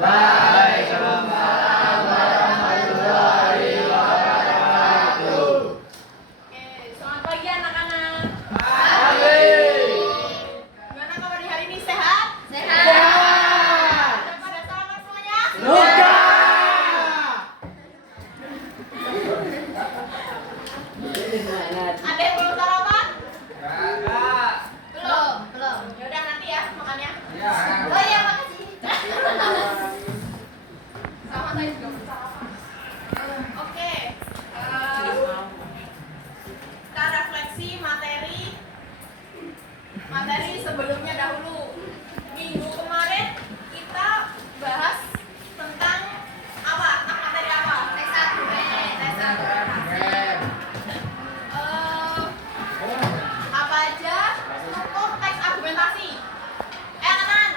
Waalaikumsalam warahmatullahi wabarakatuh. Oke, selamat pagi anak-anak. Pagi. Gimana kabar di hari ini? Sehat? Sehat. Udah pada selamat semuanya? Sudah. Ada yang belum sarapan? Enggak. Belum. Ya udah nanti ya makannya. Ya. Oh iya, makasih. Sama saya juga belum sarapan. Oke. Kita refleksi materi sebelumnya dahulu. Minggu kemarin kita bahas tentang apa? Materi apa? Teks argumen. Apa aja contoh teks argumentasi? Kanan.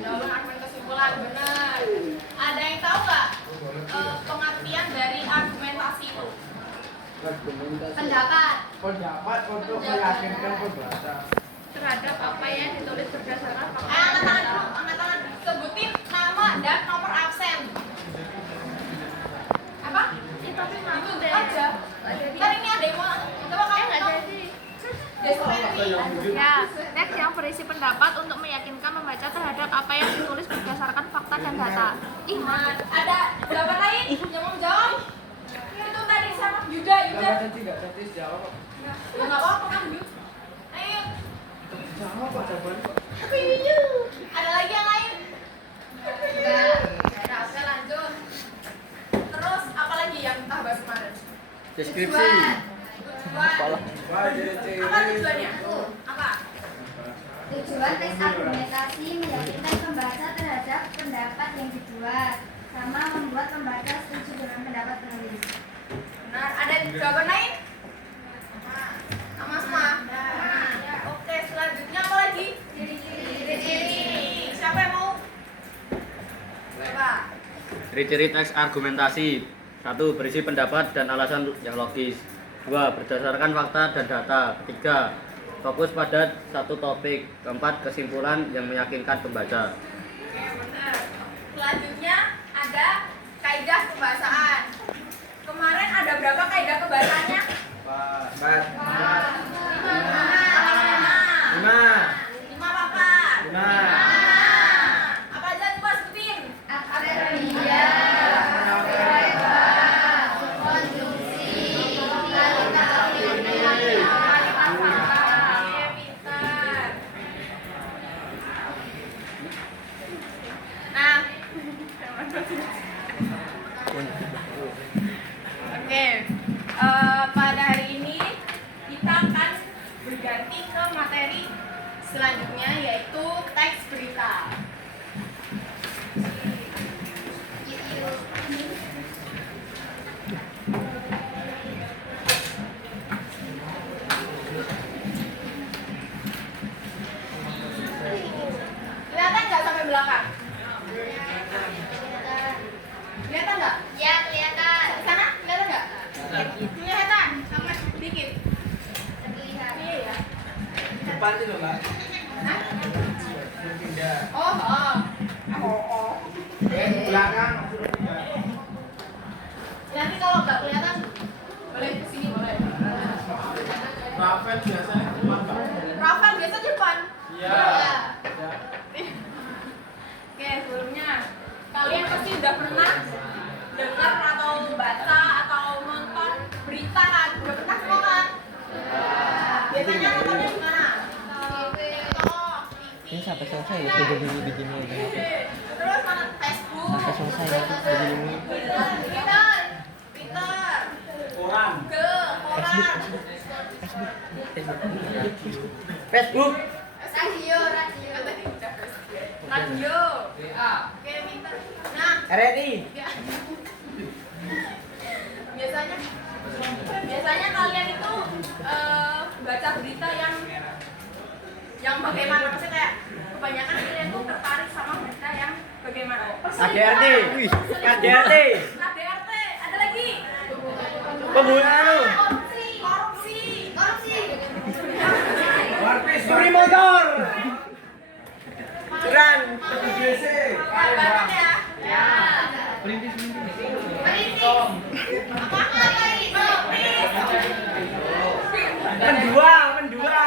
Jawaban argumen kesimpulan benar. Ada yang tahu nggak pengertian dari argumentasi itu? Pendapat Untuk meyakinkan pembaca. terhadap apa yang ditulis berdasarkan fakta. angkat tangan dulu, angkat tangan. Sebutin nama dan nomor absen. Apa? Tapi Itu maksud aja. Ntar ini ada yang mau coba kamu nggak tahu. jadi. Deskripsi. Ya, teks yang berisi pendapat untuk meyakinkan membaca terhadap apa yang ditulis berdasarkan fakta dan data. Nah, ada jawaban lain yang mau jawab? Itu tadi siapa? Yuda. Tidak tetis jawab. Ya nggak apa-apa kan, Yu. Ayo. Jawab Pak jawaban. Ada lagi yang lain? Enggak. Nah, oke lanjut. Terus apa lagi yang kita bahas kemarin? Deskripsi. Tujuan. Apa tujuannya? Apa? Tujuan teks argumentasi meyakinkan pembaca terhadap pendapat yang dibuat, sama membuat pembaca setuju dengan pendapat penulis. Benar. Ada jawaban lain? Sama semua. Oke, selanjutnya apa lagi? Ciri-ciri. Siapa yang mau? Coba. Ciri-ciri teks argumentasi. 1. Berisi pendapat dan alasan yang logis. 2. Berdasarkan fakta dan data. 3. Fokus pada satu topik. 4. Kesimpulan yang meyakinkan pembaca. Oke, benar. Selanjutnya ada kaidah pembahasan. Kemarin ada berapa kaidah pembahasannya? 4. 5. 5 apa? 5. Apa aja coba sebutin? Adverbial, konjungsi, kalimat Oke, pintar. Nah. Oke. Pada hari ini kita akan berganti ke materi selanjutnya yaitu teks berita. Kelihatan nggak sampai belakang? Kelihatan nggak? Ya, kelihatan. Sana kelihatan nggak? Kelihatan, sama dikit. Terlihat. Iya ya. Depan itu Mbak. Hah? Berpindah. Oh. Belakang. Nanti kalau nggak kelihatan boleh kesini boleh. Rafael biasanya depan Mbak. Rafael biasa depan. Iya. Ya. Oke, sebelumnya kalian pasti udah pernah dengar atau baca atau nonton berita kan? Udah pernah semua kan? Biasanya nontonnya di mana? TikTok, TV. Ini sampai selesai ya begini aja. Terus mana Facebook? Sampai selesai ya begini. Twitter, Koran. Google, koran, Facebook. radio. Oke, pintar. Nah, RRI. biasanya kalian itu baca berita yang bagaimana, maksudnya kayak kebanyakan kalian tuh tertarik sama berita yang bagaimana? KDRT. KDRT. KDRT, ada lagi Pembunuhan. korupsi. One Piece. Curi motor. Curan. Banget ya. Ya. Perintis. Apa lagi? Mendua. Mendua.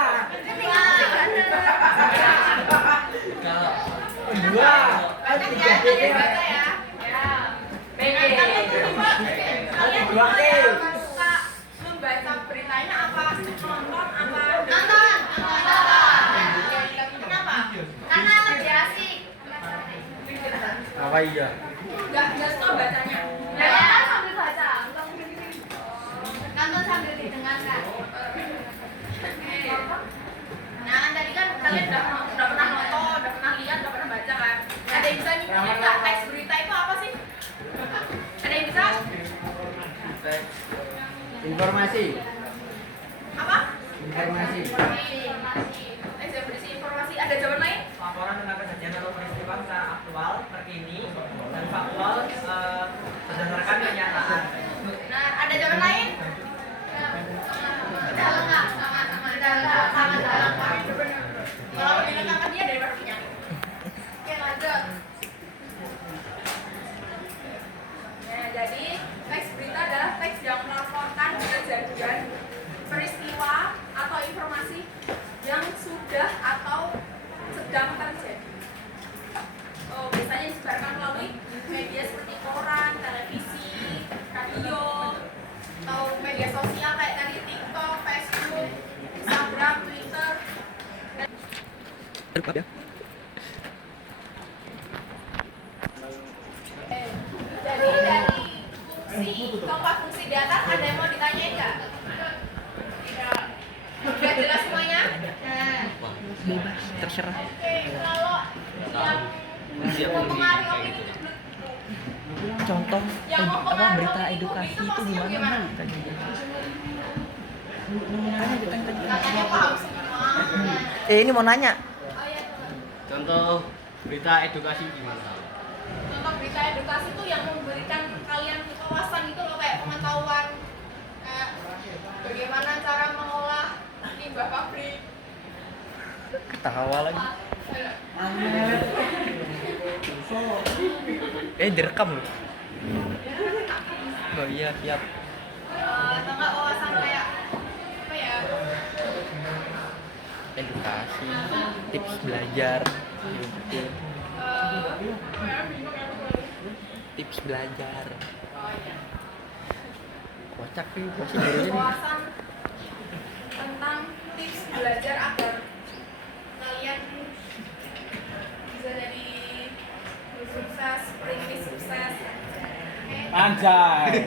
Banyak ya, kalian baca ya. Ya. Kalian tuh tiba, kalian Dua tiba T. yang suka membaca beritanya apa? Nonton apa? Nonton. Kenapa? Karena lebih asik. Apa iya? Nggak suka bacanya. Ya. Sambil baca. Nonton sambil didengarkan. Nah, tadi kan kalian udah pernah nonton, udah pernah lihat, udah pernah baca kan? Ada yang bisa nyimpulin nggak teks berita itu apa sih? Ada yang bisa? Informasi. Apa? Informasi. Teks yang berisi informasi. Ada jawaban lain? Laporan tentang kejadian atau peristiwa secara aktual, terkini, dan faktual berdasarkan kenyataan. Nah, ada jawaban lain? Udah lengkap. Sangat lengkap. Kalau lebih lengkap kan dia daripada punya. Oke, lanjut. Ya, jadi teks berita adalah teks yang melaporkan kejadian, peristiwa, atau informasi yang sudah atau sedang terjadi. Oh, biasanya disebarkan melalui media seperti koran, televisi, radio, atau media sosial kayak tadi TikTok, Facebook, Instagram, Twitter. Jadi dari keempat fungsi di atas ada yang mau ditanyain nggak? Udah jelas semuanya? Bebas, terserah. Oke, kalau yang mempengaruhi Contoh yang mempengaruhi berita edukasi itu gimana? Tanya. Katanya paham semua. Ini mau nanya. Oh iya. Contoh berita edukasi gimana? Contoh berita edukasi itu yang memberikan kalian wawasan gitu loh, kayak pengetahuan kayak bagaimana cara mengolah limbah pabrik. Ketawa lagi. Direkam loh. Oh iya, siap. Atau nggak wawasan kayak apa ya? Edukasi, tips belajar, gitu. Tips belajar. Oh iya. Kocak sih, pasti gurunya nih. Wawasan tentang tips belajar agar kalian bisa jadi guru sukses, perintis sukses. Oke. Anjay.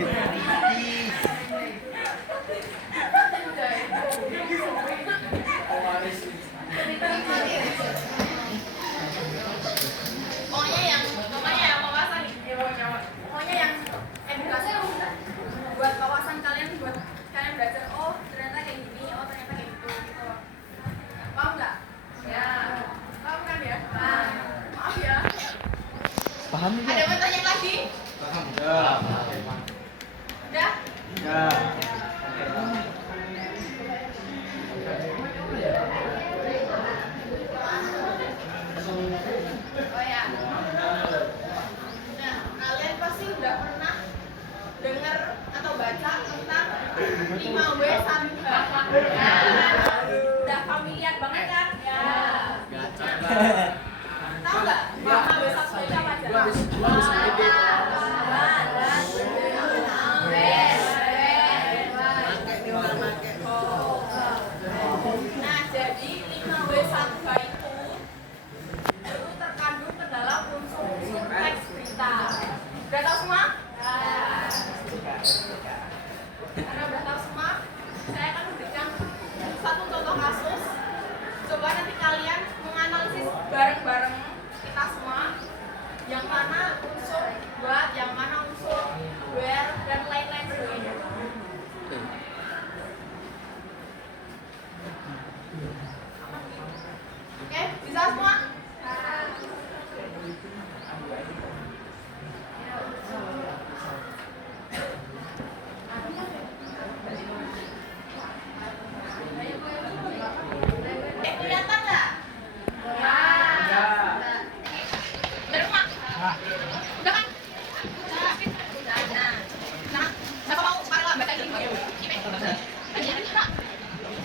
Pokoknya yang wawasan nih, pokoknya yang edukasi buat wawasan kalian, buat kalian belajar. Oh ternyata kayak gini, oh ternyata kayak gitu gitu. Paham nggak? Ya. Paham kan ya? Maaf ya. Paham Ada nggak? yang mau tanya lagi? Ya. Udah? Ya. Oh ya. Nah, kalian pasti udah pernah dengar atau baca tentang 5W Samba. Udah familiar banget kan? Ya. Tahu nggak? 5W Samba itu apa aja? Udah kan? Udah. Nah, sekarang siapa mau sekarang baca ini?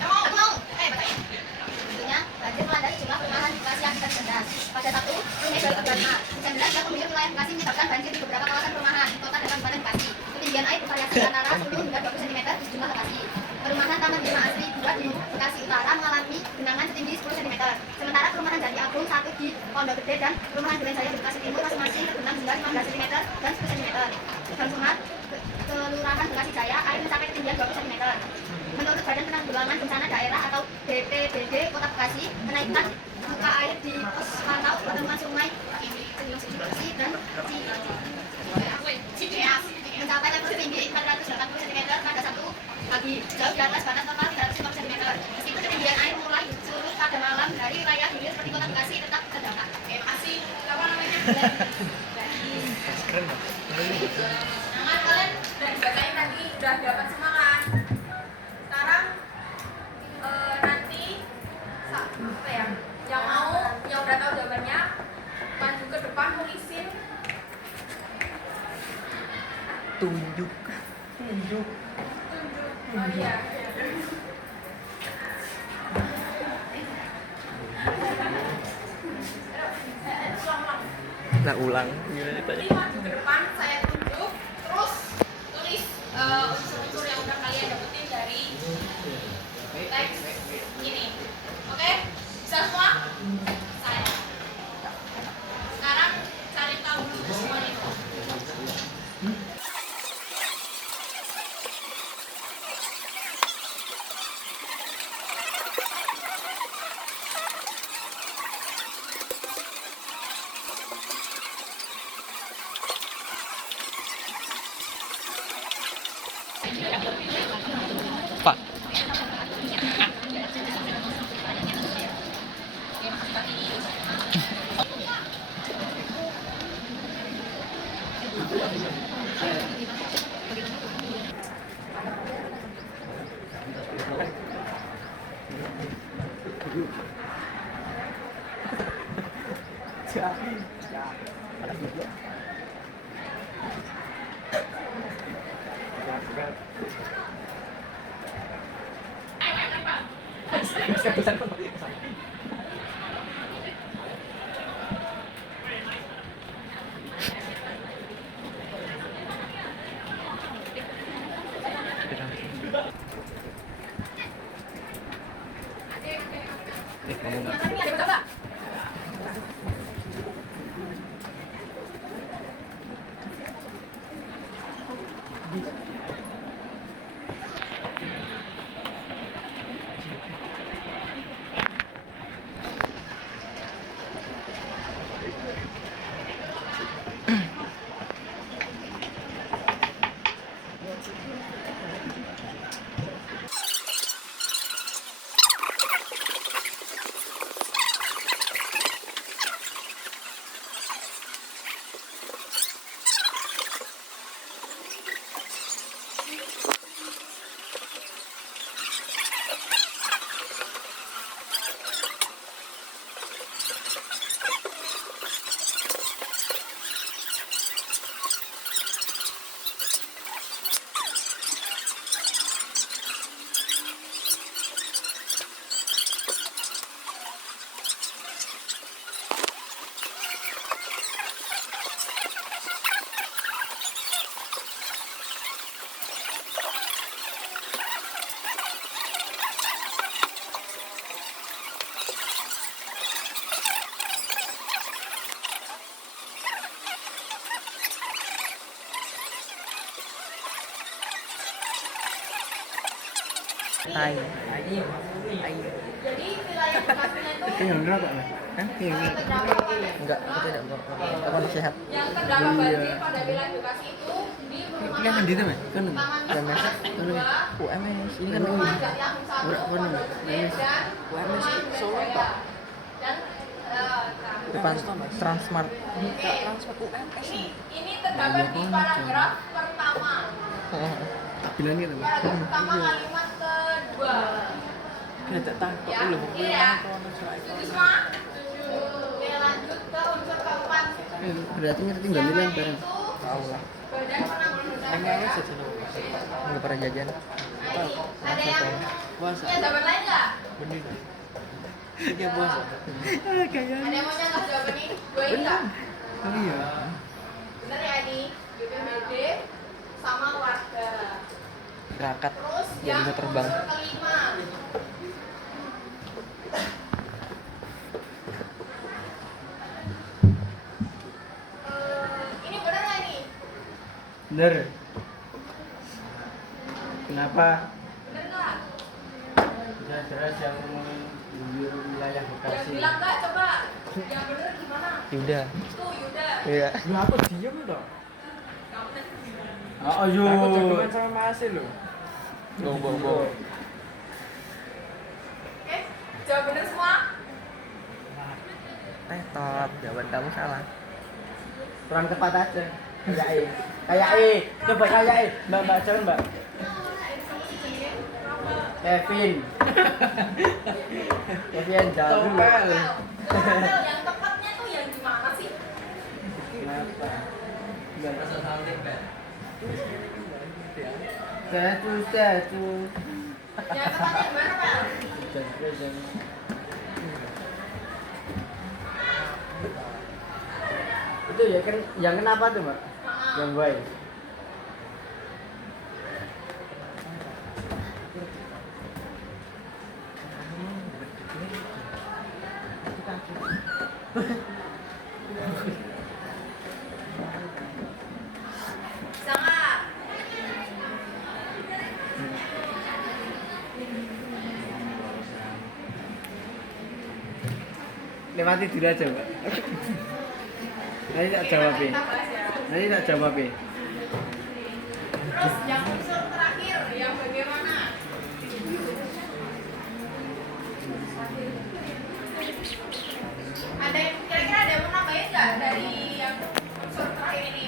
Mau? Bacain. Tentunya, banjir melanda sejumlah perumahan di Bekasi akibat cerdas. Pada Sabtu, Mei 2025, hujan deras yang mengguyur wilayah Bekasi menyebabkan banjir di beberapa kawasan perumahan di kota dan kabupaten Bekasi. Ketinggian air bervariasi antara 10 hingga 20 cm di sejumlah lokasi. Perumahan Taman Bima Asri 2 di Bekasi Utara mengalami genangan setinggi 10 cm. Sementara perumahan Jati Agung 1 di Pondok Gede dan perumahan Duren Jaya di Bekasi Timur masing-masing tergenang hingga 15 cm dan 10 cm. Dan Sumat, Kelurahan Bekasi Jaya, air mencapai ketinggian 20 cm. Menurut Badan Penanggulangan Bencana Daerah atau BPBD Kota Bekasi, kenaikan muka air di pos pantau pertemuan sungai Cilengsi dan Cipeas mencapai level tinggi 480 cm pada Sabtu pagi, jauh di atas batas total 350 cm. Meskipun ketinggian air mulai surut pada malam dari wilayah hilir seperti Kota Bekasi tetap terdampak. Masih apa namanya? Nah, kalian udah dibacain tadi, udah dapat semua kan? Sekarang nanti apa ya? Yang mau, yang udah tahu jawabannya, maju ke depan nulisin. Tunjuk. Oh iya. Nah ulang gimana tadi? Nanti maju ke depan, saya tunjuk, terus tulis unsur-unsur yang udah kalian dapetin dari teks ini. Oke? Bisa semua? Saya. Sekarang cari tahu dulu semuanya itu. Pak. Coba. Hai. Jadi wilayah Bekasinya itu Yang berapa lah? Hah? terdampak apa? Enggak, aku tidak mau. Apa sehat? Yang terdampak banjir pada wilayah Bekasi itu di Kelihatan di mana? Kan UMS, UMS ini kan perumahan Jati Agung 1, Udah, Pondok Gede, dan UMS Solo Jaya. Pak. Dan Depan Transmart. oke, ini terdapat di paragraf pertama. bilang gitu. Paragraf pertama kalimat kedua. Kita tangkap Ya, dulu. ini ya. Setuju semua? Oke, lanjut ke unsur keempat. Berarti ngerti nggak bilang bareng. Tahu lah. Badan Penanggulangan Bencana Enggak Daerah. sih sini. Enggak pernah jajan. Ada yang Puasa. punya jawaban lain nggak? Bener. Dia puasa. Ada yang mau nyangka jawaban ini? Gue enggak. Oh iya. Bener ya ini? BPBD sama warga. Rakat. Terus Dia yang bisa terbang. unsur kelima. Ini bener nggak ini? Bener. Kenapa? Bener nggak? Deras yang mengguyur wilayah Yang bilang nggak coba. Yang bener gimana? Yuda. Tuh Yuda. Iya. Lu aku diem toh. Nggak bener. Oh, ayo. Aku jagoan sama Masih lo. Go. Oke, jawab bener semua. Tetot, jawaban kamu salah. Kurang tepat aja. Coba Mbak jangan Mbak. Kevin jauh. Well, yang tepatnya tuh yang gimana sih? Kenapa? Jatuh. Yang tepatnya gimana, Pak? Itu ya kan yang kenapa tuh Mbak? Yang baik. Bisa nggak? Lewati dulu aja Mbak. Nanti tak jawab ya. Kita bahas ya. Nanti tak jawab ya. Terus yang unsur terakhir, yang bagaimana? Ada yang kira-kira ada yang mau nambahin nggak dari yang unsur terakhir ini?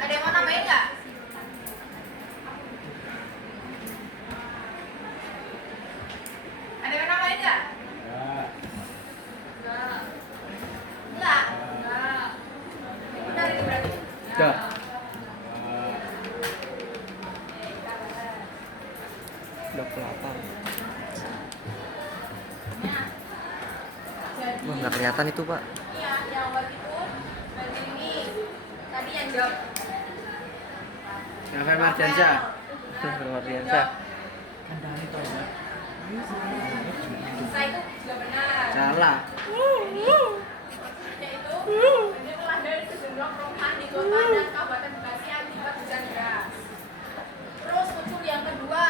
Ada yang mau nambahin nggak? Ada yang mau nambahin nggak? Enggak. Ini benar ini berarti. Dah. Udah kelihatan. Jadi Wah, nggak kelihatan itu, Pak. iya, yang waktu itu berarti ini tadi yang jawab Novel Mardiansyah. Luar biasa. saya itu juga benar. Salah. Yaitu ini telah dari sejumlah perumahan di kota dan kabupaten Bekasi akibat hujan deras. Terus muncul yang kedua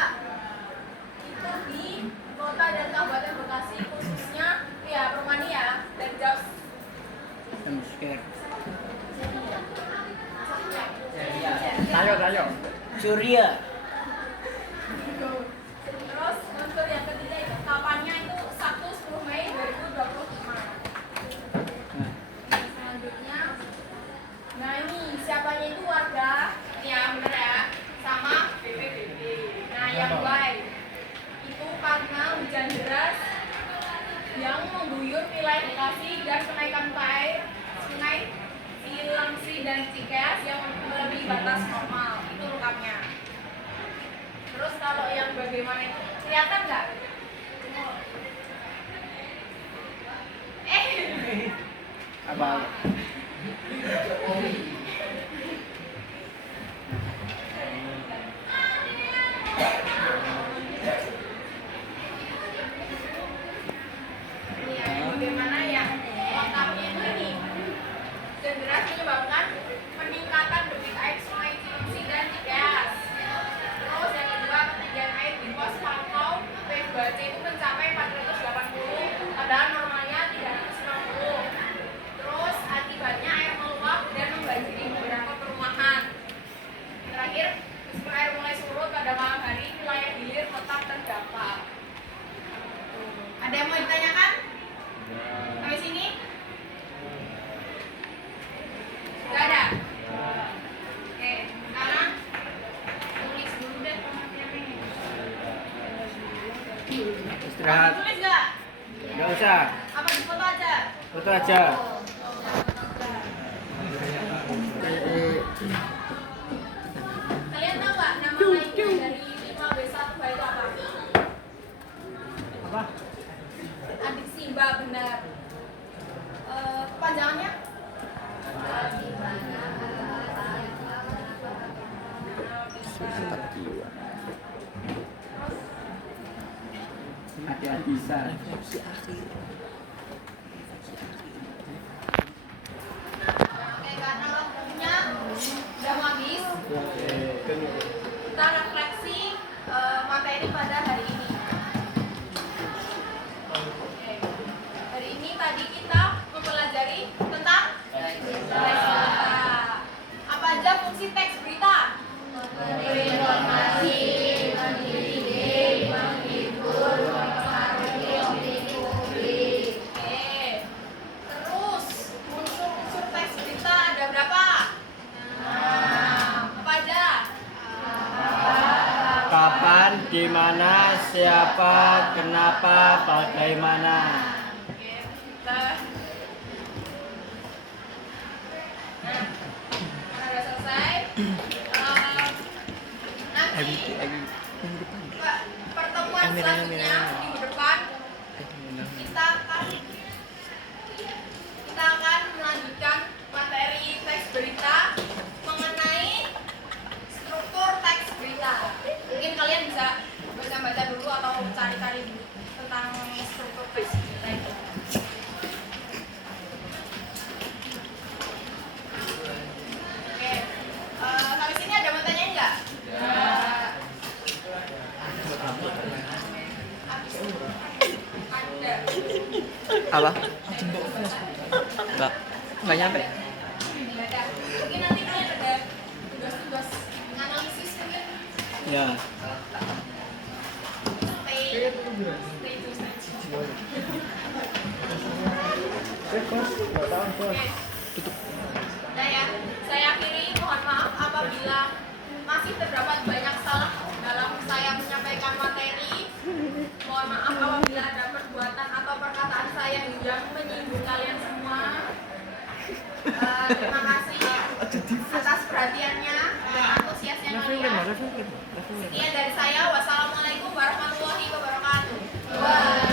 itu di kota dan kabupaten Bekasi khususnya ya perumahan ya dan jauh. Tayo. Surya. Terus unsur yang ketiga itu kapannya itu 1 Mei 2025. Selanjutnya, nah ini siapanya itu warga, ya bener ya, sama BPBD. Nah yang baik itu karena hujan deras yang mengguyur wilayah Bekasi dan kenaikan air sungai Cilangsi dan Cikeas yang melebihi batas normal. Itu lengkapnya. Terus kalau yang bagaimana itu kelihatan nggak? Apa? Iya, bagaimana ya lengkapnya itu ini? Dan deras menyebabkan peningkatan debit air sungai Cilengsi dan Cikeas. Terus yang kedua ketinggian air di pos pantau PBC itu mencapai 480, padahal normalnya 360. Terus akibatnya air meluap dan membanjiri beberapa perumahan. Terakhir, meskipun air mulai surut pada malam hari, wilayah hilir tetap terdampak. Ada yang mau ditanyakan? Sampai sini? Gak ada? Oke, sekarang tulis dulu deh pengertiannya. Istirahat. Tulis gak? Enggak usah. Apa di foto aja? Foto aja. Oh, kepanjangannya? Hati-hati San. Oke, karena waktunya udah mau habis, kita refleksi materi pada hari ini. Oke. Hari ini tadi kita mempelajari tentang teks berita. Apa aja fungsi teks berita? Memberi informasi, mendidik, menghibur, mempengaruhi opini publik. Oke. Terus unsur-unsur teks berita ada berapa? Apa aja? Kapan, di mana, siapa, kenapa, bagaimana. Oke, kita. Nah, karena udah selesai. Nanti pertemuan selanjutnya minggu depan kita akan melanjutkan materi teks berita mengenai struktur teks berita. Mungkin kalian bisa baca-baca dulu atau cari-cari dulu tentang struktur teks berita itu. Oke, habis ini ada mau tanyain nggak? Ada. Apa? Enggak nyampe. Nggak ada. Mungkin nanti kalian ada tugas-tugas analisis mungkin. Ya. Stay to Oke. Nah ya, saya akhiri. Mohon maaf apabila masih terdapat banyak salah dalam saya menyampaikan materi. Mohon maaf apabila ada perbuatan atau perkataan saya yang menyinggung kalian semua. Terima kasih atas perhatiannya dan antusiasnya kalian. Sekian dari saya. Wassalamualaikum warahmatullahi wabarakatuh.